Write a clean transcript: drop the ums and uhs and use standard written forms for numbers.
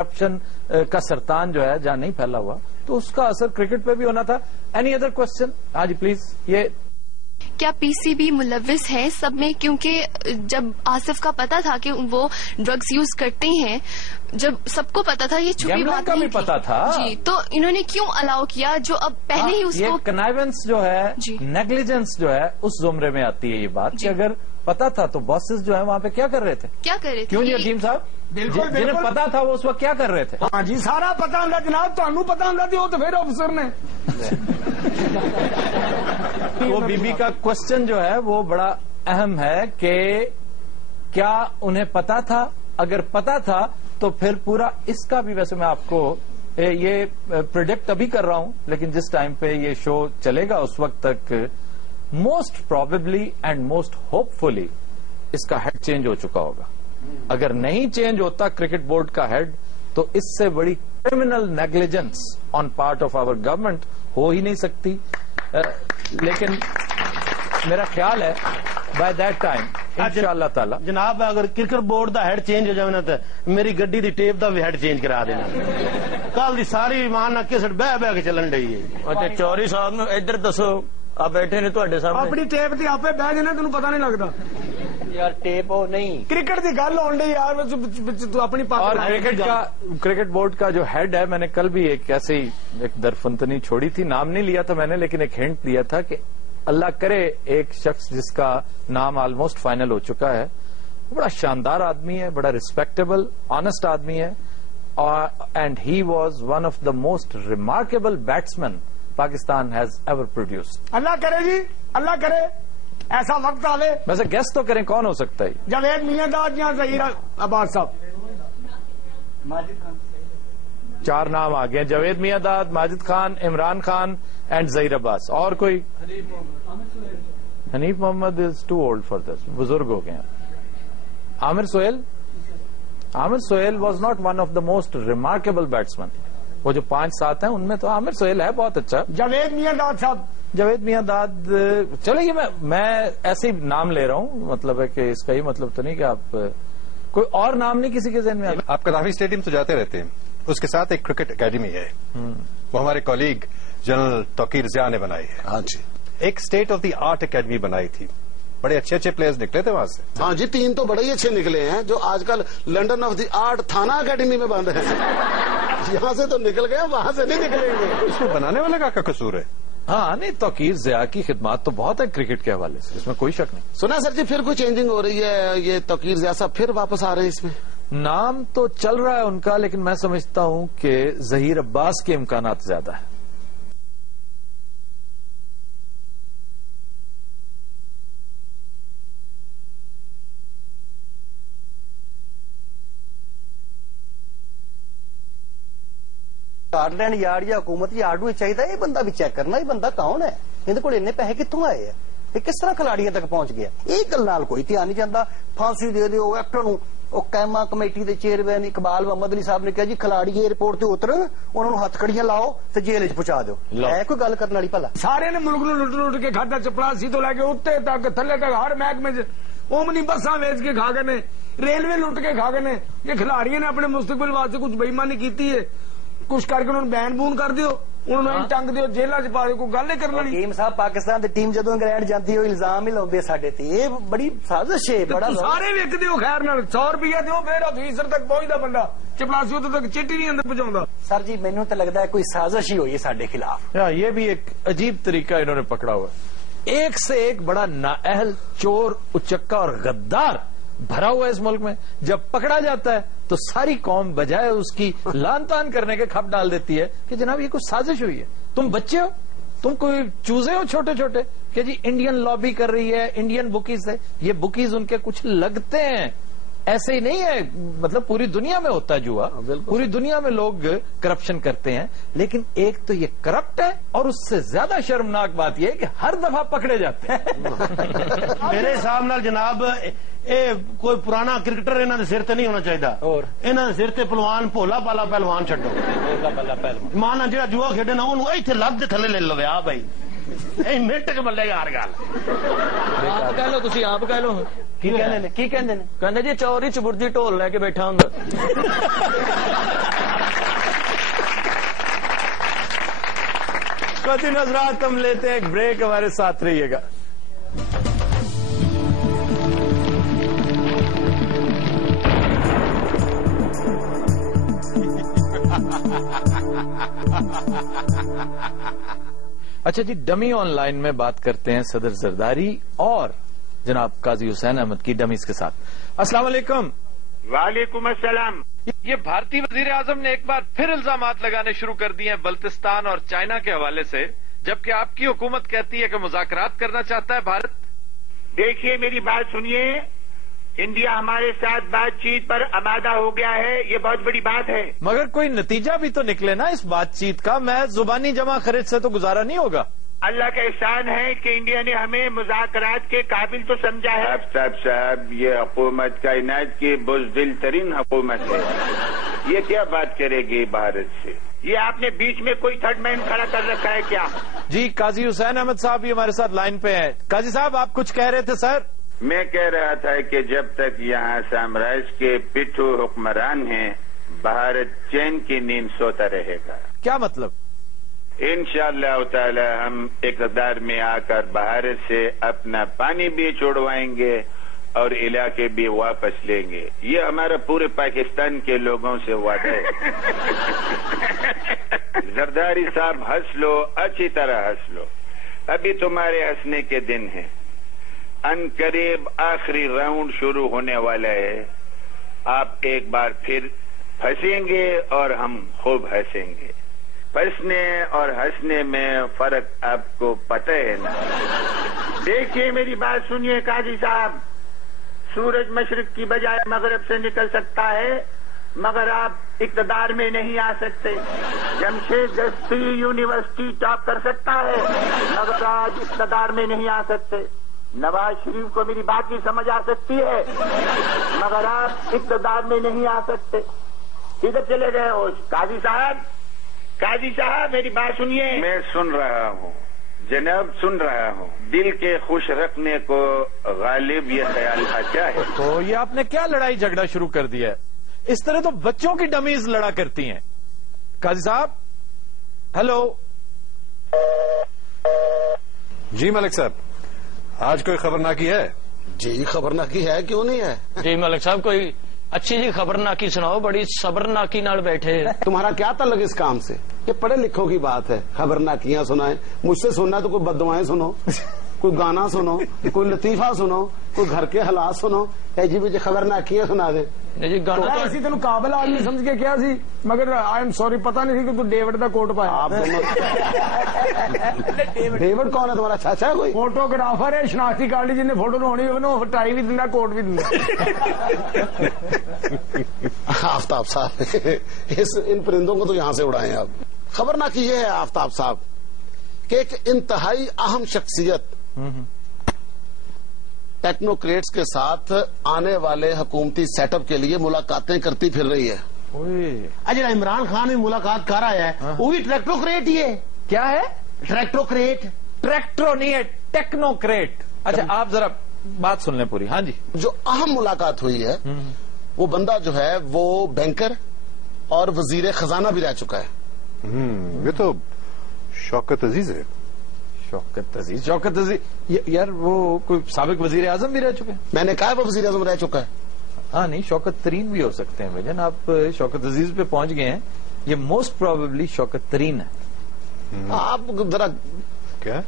Corruption کا سرطان جو ہے جہاں نہیں پھیلا ہوا تو اس کا اثر کرکٹ پہ بھی ہونا تھا. Any other question? ہاں جی پلیز. یہ کیا پی سی بی ملوث ہے سب میں؟ کیونکہ جب آصف کا پتا تھا کہ وہ ڈرگز یوز کرتے ہیں، جب سب کو پتا تھا، یہ چھپی بات کا بھی نہیں تھی. پتا تھا جی، تو انہوں نے کیوں الاؤ کیا جو اب پہلے ہی اس کو کنائیونس جو ہے، نیگلیجنس جو ہے اس زمرے میں آتی ہے یہ بات کہ اگر پتا تھا تو باسز جو ہے وہاں پہ کیا کر رہے تھے؟ کیوں جی حکیم صاحب؟ بالکل جنہیں پتا تھا وہ اس وقت کیا کر رہے تھے؟ ہاں جی سارا پتا ہوں جناب، تمہیں پتا ہوں وہ تو پھر افسر نے. وہ بی بی کا کوشچن جو ہے وہ بڑا اہم ہے کہ کیا انہیں پتا تھا؟ اگر پتا تھا تو پھر پورا اس کا بھی، ویسے میں آپ کو یہ پریڈکٹ ابھی کر رہا ہوں لیکن جس ٹائم پہ یہ شو چلے گا اس وقت تک most probably and most hopefully اس کا ہیڈ چینج ہو چکا ہوگا. اگر نہیں چینج ہوتا کرکٹ بورڈ کا ہیڈ تو اس سے بڑی criminal negligence on part of our government ہو ہی نہیں سکتی. لیکن میرا خیال ہے بائی دیٹ ٹائم انشاءاللہ تعالی جناب اگر کرکٹ بورڈ دا ہیڈ چینج ہو جائے نا تو میری گڈی دی ٹیپ دا بھی ہیڈ چینج کرا دینا. کل دی ساری ایمان کسٹ بہ بہ کے چلن رہی ہے. اچھا چوری صاحب نے ادھر دسو، آپ بیٹھے نے تھوڑے سامنے اپنی ٹیپ تے آپے بہ جانا، تمہیں پتا نہیں لگتا یار. ٹیپ ہو نہیں، کرکٹ کی گل ہون ڈی یار، تو اپنی اور کرکٹ بورڈ کا جو ہیڈ ہے، میں نے کل بھی ایک ایسے ہی ایک درفنتنی چھوڑی تھی، نام نہیں لیا تھا میں نے لیکن ایک ہنٹ دیا تھا کہ اللہ کرے ایک شخص جس کا نام آلموسٹ فائنل ہو چکا ہے، بڑا شاندار آدمی ہے، بڑا ریسپیکٹیبل آنےسٹ آدمی ہے، and he was one of the most remarkable batsman Pakistan has ever produced. اللہ کرے جی، اللہ کرے ایسا وقت آوے. ویسے گیس تو کریں کون ہو سکتا ہے؟ جاوید میاں داد یا ظہیر عباس صاحب. چار نام آ گئے، جاوید میاں داد، ماجد خان، عمران خان اینڈ ظہیر عباس. اور کوئی؟ Hanif Mohammad is too old for this, بزرگ ہو گئے. Aamer Sohail? Aamer Sohail was not one of the most remarkable batsman. وہ جو 5-7 ہیں ان میں تو عامر سہیل ہے بہت اچھا. جاوید میاں داد صاحب، جاوید میاں داد، چلو یہ میں ایسے ہی نام لے رہا ہوں، مطلب ہے کہ اس کا ہی مطلب تو نہیں کہ آپ کوئی اور نام نہیں کسی کے ذہن میں. آپ قذافی اسٹیڈیم تو جاتے رہتے ہیں، اس کے ساتھ ایک کرکٹ اکیڈمی ہے، وہ ہمارے کولیگ جنرل توقیر ضیاء نے بنائی ہے. ہاں جی، ایک state of the art academy بنائی تھی، بڑے اچھے اچھے پلیئرز نکلے تھے وہاں سے. ہاں جی 3 تو بڑے ہی اچھے نکلے ہیں جو آج کل لنڈن آف دی آرٹ تھانہ اکیڈمی میں بند ہیں. یہاں سے تو نکل گئے، وہاں سے نہیں نکلیں گے. اس کو بنانے والے کا قصور ہے. ہاں نہیں، توقیر ضیاء کی خدمات تو بہت ہے کرکٹ کے حوالے سے، اس میں کوئی شک نہیں. سنا سر جی پھر کوئی چینجنگ ہو رہی ہے، یہ توقیر ضیاء صاحب پھر واپس آ رہے ہیں اس میں؟ نام تو چل رہا ہے ان کا لیکن میں سمجھتا ہوں کہ ظہیر عباس کے امکانات زیادہ ہیں. سکاٹلینڈ یارڈ یا حکومت یارڈ چاہیے یہ بندہ بھی چیک کرنا، یہ بندہ کون ہے، یہ کو پیسے کتوں آئے ہیں، یہ کس طرح کھلاڑیوں تک پہنچ گیا. یہ گل نال کوئی دھیان نہیں جاتا. پھانسی دے دو ایکٹر نو. کیما کمیٹی کے چیئرمین اقبال محمد علی صاحب نے کہا جی کھلاڑی ایئرپورٹ سے اترن، انہوں نے ہتھ کڑیاں لاؤ تو جیل چ پہنچا دو. ہے کوئی گل کرنے والی بھلا؟ سارے نے ملک نو لٹ لٹ کے کھاتا، چپڑاسی تو لے کے اتنے تک تھلے تک ہر محکمے اومنی بساں ویچ کے کھا گئے، ریلوے لٹ کے کھا گئے. یہ کھلاڑیوں نے اپنے مستقبل واسطے کچھ بےمانی کی ہے، کچھ کر کے انہوں نے بین بون کر دیو، انہوں نے ٹنگ دیو، جیلوں چ پا دو. کوئی گل نہیں کرنے والی. حکیم صاحب پاکستان کی ٹیم جدو انگلینڈ جاتی ہے الزام ہی لاؤندے ساڈے تے، یہ بڑی سازش ہے. بڑا سارے وک دیو خیر نال 100 روپیہ دیو پھر آفیسر تک پہنچتا بندہ، چپڑاسی اتنے تک چٹی نہیں اندر پہنچا. سر جی مینوں تو لگتا ہے کوئی سازش ہی ہوئی ہے ساڈے خلاف. یہ بھی ایک عجیب طریقہ انہوں نے پکڑا ہوا، ایک سے ایک بڑا نااہل، چور، اچکا اور غدار بھرا ہوا ہے اس ملک میں. جب پکڑا جاتا ہے تو ساری قوم بجائے اس کی لان تان کرنے کے کھپ ڈال دیتی ہے کہ جناب یہ کچھ سازش ہوئی ہے. تم بچے ہو، تم کوئی چوزے ہو چھوٹے چھوٹے کہ جی انڈین لابی کر رہی ہے، انڈین بکیز ہے. یہ بکیز ان کے کچھ لگتے ہیں، ایسے ہی نہیں ہے. مطلب پوری دنیا میں ہوتا ہے جوا، پوری دنیا میں لوگ کرپشن کرتے ہیں، لیکن ایک تو یہ کرپٹ ہے اور اس سے زیادہ شرمناک بات یہ ہے کہ ہر دفعہ پکڑے جاتے ہیں. میرے حساب نال جناب کوئی پرانا کرکٹر انہوں نے سر تے نہیں ہونا چاہیے، اور انہوں نے سر تے پہلوان بھولا بالا پہلوان چڈو. مانا جہاں جوا کھیڈے نا انہوں اتنے لب کے تھلے لے لو. آ بھائی منٹ کے ملے گا ہر گل. آپ کہہ لو، تھی آپ کہہ لو. کی کہنے جی چوری چبرجی ڈھول لے کے بیٹھا ہوں. خواتین حضرات ہم لیتے ہیں ایک بریک, ہمارے ساتھ رہیے گا. اچھا جی, ڈمی آن لائن میں بات کرتے ہیں صدر زرداری اور جناب قاضی حسین احمد کی ڈمیز کے ساتھ. السلام علیکم. وعلیکم السلام. یہ بھارتی وزیر اعظم نے ایک بار پھر الزامات لگانے شروع کر دیے ہیں بلتستان اور چائنا کے حوالے سے, جبکہ آپ کی حکومت کہتی ہے کہ مذاکرات کرنا چاہتا ہے بھارت. دیکھیے میری بات سنیے, انڈیا ہمارے ساتھ بات چیت پر آمادہ ہو گیا ہے, یہ بہت بڑی بات ہے. مگر کوئی نتیجہ بھی تو نکلے نا اس بات چیت کا, میں زبانی جمع خرچ سے تو گزارا نہیں ہوگا. اللہ کا احسان ہے کہ انڈیا نے ہمیں مذاکرات کے قابل تو سمجھا ہے. صاحب یہ حکومت کائنات کی بزدل ترین حکومت ہے, یہ کیا بات کرے گی بھارت سے؟ یہ آپ نے بیچ میں کوئی تھرڈ مین کھڑا کر رکھا ہے کیا؟ جی قاضی حسین احمد صاحب بھی ہمارے ساتھ لائن پہ ہیں. قاضی صاحب آپ کچھ کہہ رہے تھے سر. میں کہہ رہا تھا کہ جب تک یہاں سامراج کے پٹھو حکمران ہیں بھارت چین کی نیند سوتا رہے گا. کیا مطلب؟ انشاءاللہ تعالی ہم اقتدار میں آ کر بھارت سے اپنا پانی بھی چھوڑوائیں گے اور علاقے بھی واپس لیں گے. یہ ہمارا پورے پاکستان کے لوگوں سے وعدہ ہے. زرداری صاحب ہنس لو, اچھی طرح ہنس لو, ابھی تمہارے ہنسنے کے دن ہیں. ان قریب آخری راؤنڈ شروع ہونے والا ہے, آپ ایک بار پھر پھنسیں گے اور ہم خوب ہنسیں گے. پھنسنے اور ہنسنے میں فرق آپ کو پتہ ہے نا. دیکھیے میری بات سنیے قاضی صاحب, سورج مشرق کی بجائے مغرب سے نکل سکتا ہے مگر آپ اقتدار میں نہیں آ سکتے. جمشید دستی یونیورسٹی ٹاپ کر سکتا ہے مگر آج اقتدار میں نہیں آ سکتے. نواز شریف کو میری بات کی سمجھ آ سکتی ہے مگر آپ اقتدار میں نہیں آ سکتے. کدھر چلے گئے ہو قاضی صاحب؟ قاضی صاحب میری بات سنیے. میں سن رہا ہوں جناب, سن رہا ہوں. دل کے خوش رکھنے کو غالب یہ خیال کیا ہے؟ تو یہ آپ نے کیا لڑائی جھگڑا شروع کر دیا ہے؟ اس طرح تو بچوں کی ڈمیز لڑا کرتی ہیں. قاضی صاحب ہیلو. جی ملک صاحب, آج کوئی خبرناکی ہے؟ جی خبرناکی ہے, کیوں نہیں ہے؟ جی ملک صاحب کوئی اچھی جی خبرناکی سناؤ, بڑی صبرناکی نال بیٹھے. تمہارا کیا تعلق اس کام سے؟ یہ پڑھے لکھوں کی بات ہے, خبرناکیاں سنائیں. مجھ سے سننا تو کوئی بددعائیں سنو, کوئی گانا سنو, کوئی لطیفہ سنو, کوئی گھر کے حالات سنو. جی مجھے خبرناکیاں سنا دے. جی گانا ایسی تین قابل آدمی سمجھ کے کیا سی, مگر آئی ایم سوری پتہ نہیں سی کہ تو ڈیوڈ کا کوٹ پایا. آپ ڈیوڈ کون ہے تمہارا چاچا ہے کوئی؟ فوٹوگرافر ہے, شناختی کارڈ جن نے فوٹو لونی ہو ٹائی بھی دینا, کوٹ بھی دینا. آفتاب صاحب ان پرندوں کو تو یہاں سے اڑائیں آپ. خبرناکی یہ ہے آفتاب صاحب کہ ایک انتہائی اہم شخصیت ٹیکنوکریٹس کے ساتھ آنے والے حکومتی سیٹ اپ کے لیے ملاقاتیں کرتی پھر رہی ہے. اجلا عمران خان بھی ملاقات کر رہا ہے, وہ بھی ٹریکٹوکریٹ ہی ہے. کیا ہے؟ ٹریکٹوکریٹ. ٹریکٹرو نہیں ہے, ٹیکنوکریٹ. اچھا آپ ذرا بات سن لیں پوری. ہاں جی. جو اہم ملاقات ہوئی ہے وہ بندہ جو ہے وہ بینکر اور وزیر خزانہ بھی رہ چکا ہے. یہ تو شوکت عزیز ہے. شوکت عزیز, شوکت عزیز یار وہ کوئی سابق وزیر اعظم بھی رہ چکے ہیں. میں نے کہا وہ وزیر اعظم رہ چکا ہے. ہاں نہیں, شوکت ترین بھی ہو سکتے ہیں بھجن. آپ شوکت عزیز پہ پہنچ گئے ہیں, یہ موسٹ پروبیبلی شوکت ترین ہے. آپ ذرا کیا